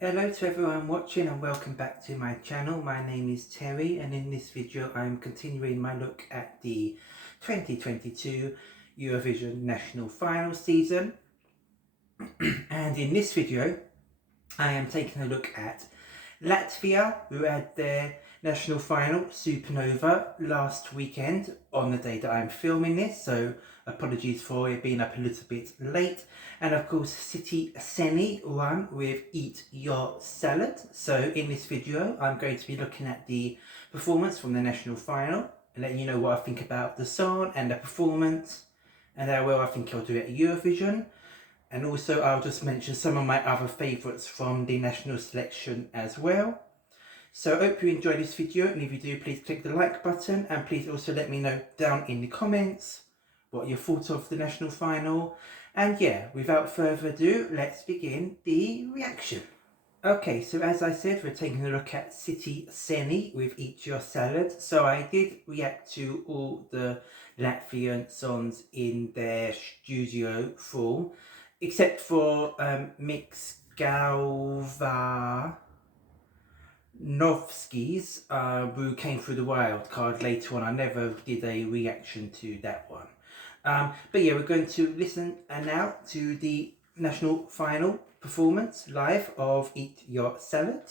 Hello to everyone watching and welcome back to my channel. My name is Terry and in this video I'm continuing my look at the 2022 Eurovision National Final season. And in this video I am taking a look at Latvia, who had their national final, Supernova, last weekend on the day that I'm filming this, so apologies for it being up a little bit late. And of course Citi Zēni won with Eat Your Salad. So in this video I'm going to be looking at the performance from the national final and letting you know what I think about the song and the performance and how well I think I'll do at Eurovision. And also I'll just mention some of my other favourites from the national selection as well. So I hope you enjoy this video, and if you do, please click the like button and please also let me know down in the comments what you thought of the national final. And yeah, without further ado, let's begin the reaction. Okay, so as I said, we're taking a look at Citi Zēni with Eat Your Salad. So I did react to all the Latvian songs in their studio form, except for Mix Galva Novski's, who came through the wild card later on. I never did a reaction to that one. But yeah, we're going to listen now to the national final performance live of Eat Your Salad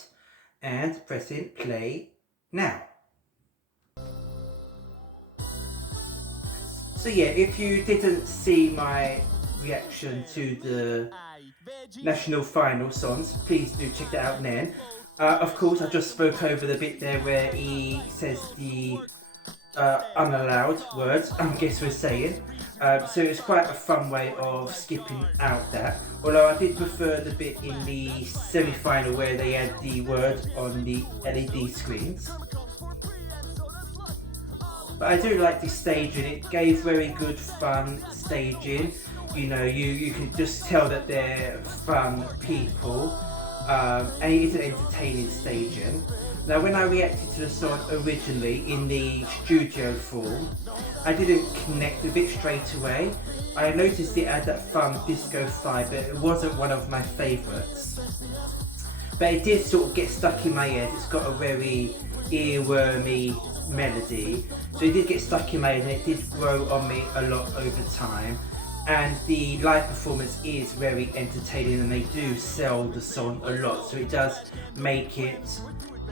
and pressing play now. So yeah, if you didn't see my reaction to the national final songs, please do check that out then. Of course, I just spoke over the bit there where he says the unallowed words, I guess we're saying. So it's quite a fun way of skipping out that. Although I did prefer the bit in the semi-final where they had the word on the LED screens. But I do like this staging. It gave very good fun staging. You know, you can just tell that they're fun people. And it is an entertaining staging. Now when I reacted to the song originally in the studio form, I didn't connect with it straight away. I noticed it had that fun disco vibe, but it wasn't one of my favourites. But it did sort of get stuck in my head. It's got a very earwormy melody, so it did get stuck in my head and it did grow on me a lot over time. And the live performance is very entertaining and they do sell the song a lot, so it does make it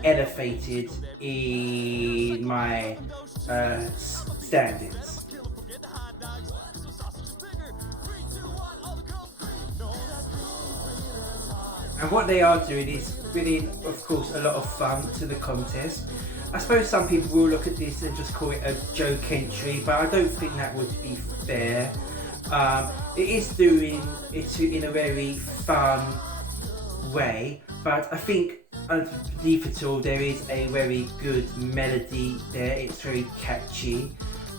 elevated in my standings. And what they are doing is bringing, of course, a lot of fun to the contest. I suppose some people will look at this and just call it a joke entry, but I don't think that would be fair. It is doing it in a very fun way, but I think underneath it all there is a very good melody there. It's very catchy,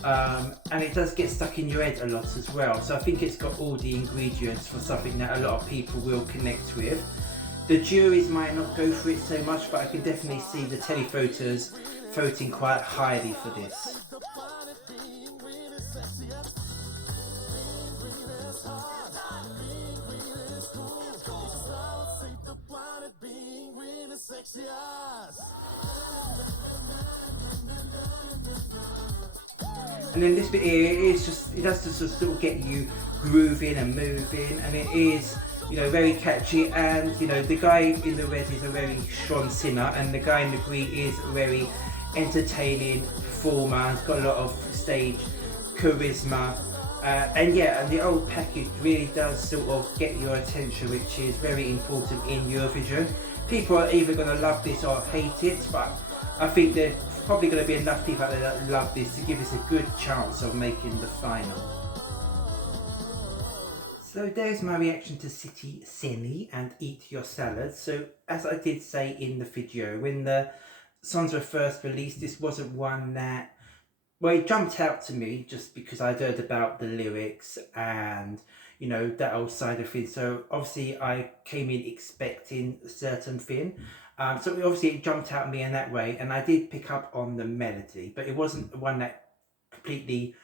and it does get stuck in your head a lot as well. So I think it's got all the ingredients for something that a lot of people will connect with. The juries might not go for it so much, but I can definitely see the televoters voting quite highly for this. And then this bit here, it does just sort of get you grooving and moving, and it is, you know, very catchy. And you know, the guy in the red is a very strong singer, and the guy in the green is a very entertaining performer. He's got a lot of stage charisma, and yeah, and the whole package really does sort of get your attention, which is very important in Eurovision. People are either going to love this or hate it, but I think there's probably going to be enough people out there that love this to give us a good chance of making the final. So there's my reaction to Citi Zēni and Eat Your Salad. So as I did say in the video, when the songs were first released, this wasn't one that, well, it jumped out to me just because I'd heard about the lyrics and, you know, that old side of things. So obviously I came in expecting a certain thing. So obviously it jumped out at me in that way, and I did pick up on the melody, but it wasn't one that completely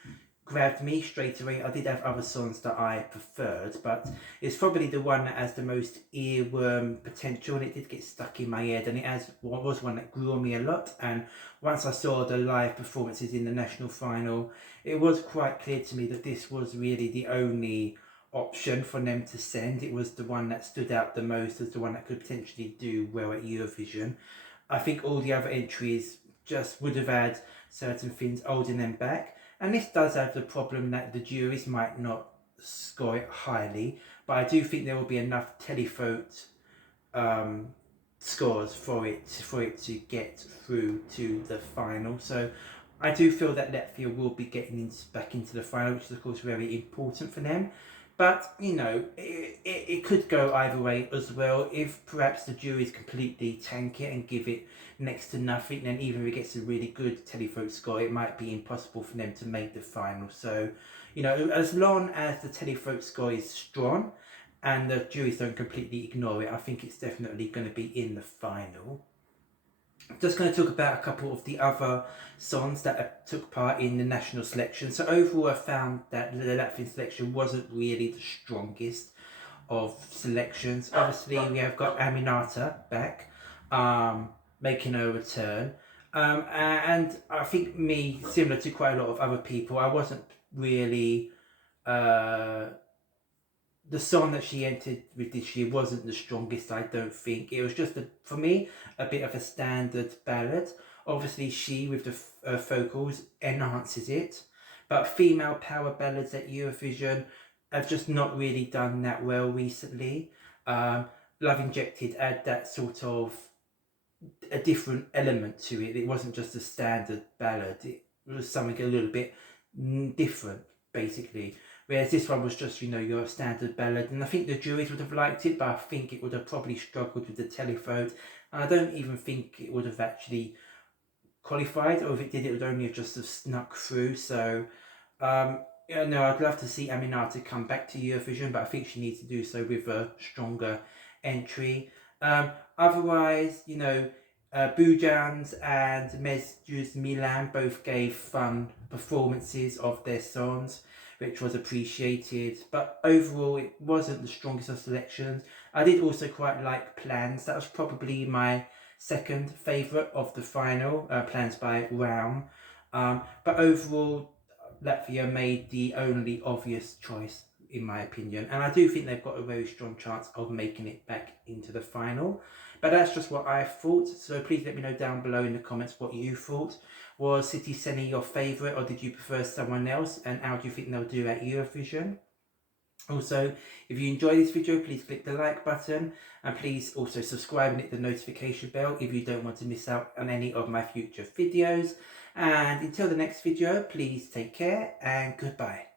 grabbed me straight away. I did have other songs that I preferred, but it's probably the one that has the most earworm potential, and it did get stuck in my head, and was one that grew on me a lot. And once I saw the live performances in the national final, it was quite clear to me that this was really the only option for them to send. It was the one that stood out the most as the one that could potentially do well at Eurovision. I think all the other entries just would have had certain things holding them back. And this does have the problem that the juries might not score it highly, but I do think there will be enough televote scores for it to get through to the final. So I do feel that Latvia will be getting back into the final, which is of course very important for them. But, you know, it could go either way as well. If perhaps the juries completely tank it and give it next to nothing, then even if it gets a really good televote score, it might be impossible for them to make the final. So, you know, as long as the televote score is strong and the juries don't completely ignore it, I think it's definitely going to be in the final. I'm just going to talk about a couple of the other songs that took part in the national selection. So overall, I found that the Latvian selection wasn't really the strongest of selections. Obviously, we have got Aminata back, making her return. And I think me, similar to quite a lot of other people, I wasn't really... the song that she entered with this year wasn't the strongest, I don't think. It was just, for me, a bit of a standard ballad. Obviously, she, with the vocals, enhances it. But female power ballads at Eurovision have just not really done that well recently. Love Injected had that sort of a different element to it. It wasn't just a standard ballad. It was something a little bit different, basically. Whereas this one was just, you know, your standard ballad. And I think the juries would have liked it, but I think it would have probably struggled with the televote. And I don't even think it would have actually qualified, or if it did, it would only have just have snuck through. So, you know, I'd love to see Aminata come back to Eurovision, but I think she needs to do so with a stronger entry. Otherwise, you know, Bujans and Mezjus Milan both gave fun performances of their songs, which was appreciated, but overall it wasn't the strongest of selections. I did also quite like Plans. That was probably my second favourite of the final, Plans by Raum. But overall, Latvia made the only obvious choice, in my opinion, and I do think they've got a very strong chance of making it back into the final. But that's just what I thought, so please let me know down below in the comments what you thought. Was Citi Zēni your favourite, or did you prefer someone else, and how do you think they'll do at Eurovision? Also, if you enjoyed this video, please click the like button, and please also subscribe and hit the notification bell if you don't want to miss out on any of my future videos. And until the next video, please take care and goodbye.